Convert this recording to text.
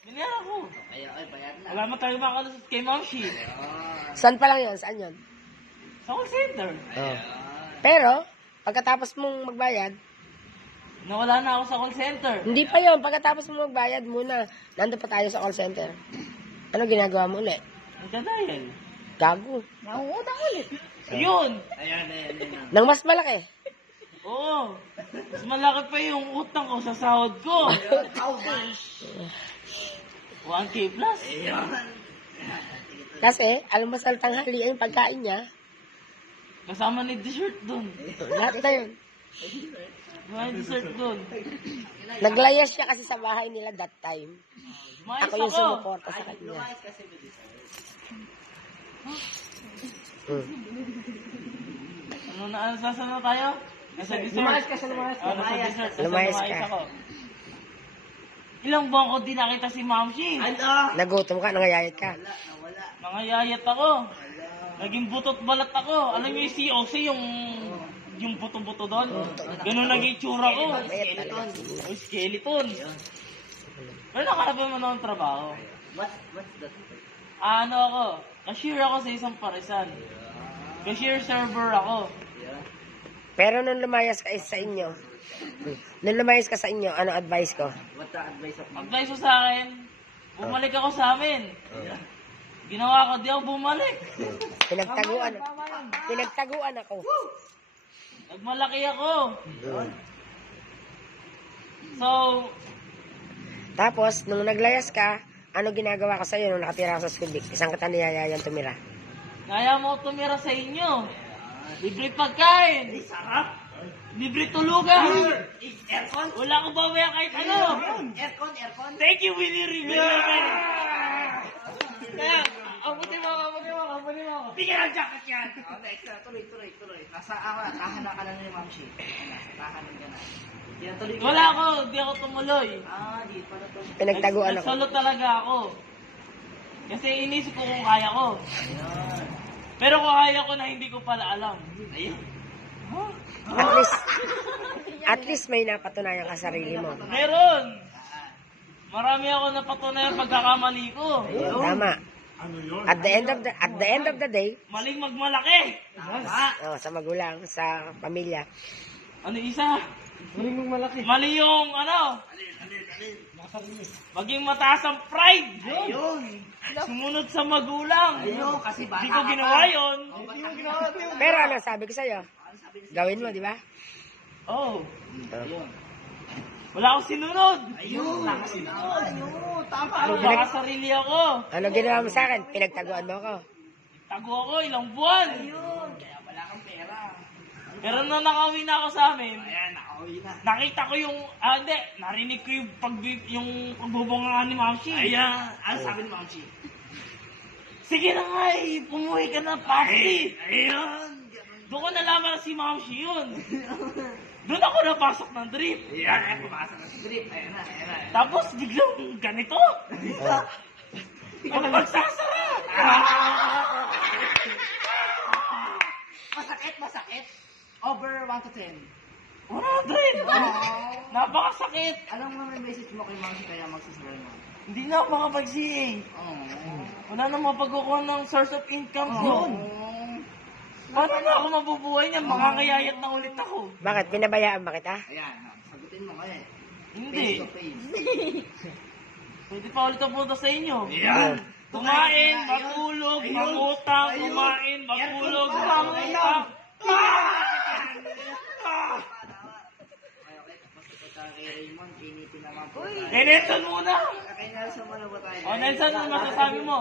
Binayaran ako. Ay, bayad na. Wala mo tayo makalusot kay Ma'am Shi. Saan pa lang yun? Saan yun? Sa call center. Oh. Pero, pagkatapos mong magbayad, Nawala na ako sa call center. hindi pa yun. Pagkatapos mong magbayad muna, nandun pa tayo sa call center. Ano ginagawa mo ulit? Nagdadial. Gago. Nauutang ulit. Ayun. Ayan. Nang mas malaki. Oo. Mas malaki pa yung utang ko sa sahod ko. How much? 1K plus. Ayan. Kasi, almusal tanghalian yung pagkain niya. Kasama ni dessert dun. Lahat na yun. May dessert dun. Naglayas siya kasi sa bahay nila that time. Mais Ako yung sumuporta sa kanya. Lumayas kasi ba dito? Ano na, sasama tayo? Nasa dessert. Lumayas ka. Nasa dessert. Lumayas ka. Ako. Ilang buwan ko di nakita si Ma'am Shi. Ano? Nagutom ka, nangayayat ka. Nawala. Nangayayat ako. Naging butot balat ako. Alam niyo yung COC, yung buto-buto doon? Ganun naging itsura ko. Skeleton. O skeleton. Pero nakahabang mo na ng trabaho. What's that? Ano ako? Cashier ako sa isang parisan. Cashier server ako. Yeah. Pero nung lumayas ka sa inyo, ano advice ko? What the advice of me? Advice ko sa akin, bumalik ako sa amin. Ginawa ko, di ako bumalik. Pinagtaguan ako. Nagmalaki ako. So, Tapos, nung naglayas ka, ano ginagawa ka sa'yo nung nakatira ka sa school week? Isang kita niyayayang tumira. kaya mo tumira sa inyo. Libre pagkain. Sarap. Libre tulugan. Aircon. Wala akong babayan kahit ano. Aircon. Thank you, Willie Rivera. Kaya, abutin mo ako. Tingnan ang jacket yan. Next na. Tuloy. Nasa tahanan ka lang ni Ma'am Shi. Nasa tahanan ka na. Yan, tuloy ka. Wala ako, di ako tumuloy. Di pa na to. Pinagtaguan ako. Nagsolo talaga ako. Kasi inisip ko kung kaya ko. Pero kung kaya ko na hindi ko pala alam. Ayun. At least may napatunayan ka sarili mo. Meron! Marami ako napatunayan pagkakamali ko. Tama. At the end of the day, Maling magmalaki. sa magulang, sa pamilya, Ano isa? Mali yung ano? Maging mataas ang pride. Ayun. Sumunod sa magulang. Ayun, kasi bata Hindi ko ka ginawa pa. yun. pero ano sabi ko sa'yo? Gawin mo, di ba? Oh, Ayun. wala akong sinunod. Ayun. Ayun. Tama. Baka sarili ako. Ano ginawa mo sa akin? Pinagtaguan mo ako. Tago ako ilang buwan. Ayun. Kaya wala kang pera. Pero nung nakauwi na ako sa amin, Ayan, nakauwi na. nakita ko yung, hindi, narinig ko yung pagbubunga ni Ma'am Shi. Ayan. Ano sabi ni Ma'am Shi? Sige na nga pumuwi ka na, Papi. Ayun. Doon ko nalaman na si Ma'am Shi yun. Doon ako napasok ng drip. Ayan, ay pumasok na sa grip. Ayan na. Tapos biglang ganito. Ako magsasara. Masakit. Over 1 to 10. 100. Napakasakit. Anong mga message mo kay Ma'am Shi kaya magsasara mo? Hindi na ako makapag-CA. Wala na mapagkukuha ng source of income ko. Paano na ako mabubuhay niyan? Makakayayat na ulit ako. Bakit? Pinabayaan ba kita? Ayan, sagutin mo kaya. Hindi. Face to face. Pwede pa ulit ang punta sa inyo. Ayan. Kumain, matulog, mangutang, kumain, matulog, mangutang. Kay Raymond, initin naman po. Eh, Nelson muna. Kay Nelson, ano ba tayo? O, Nelson, ano masasabi mo?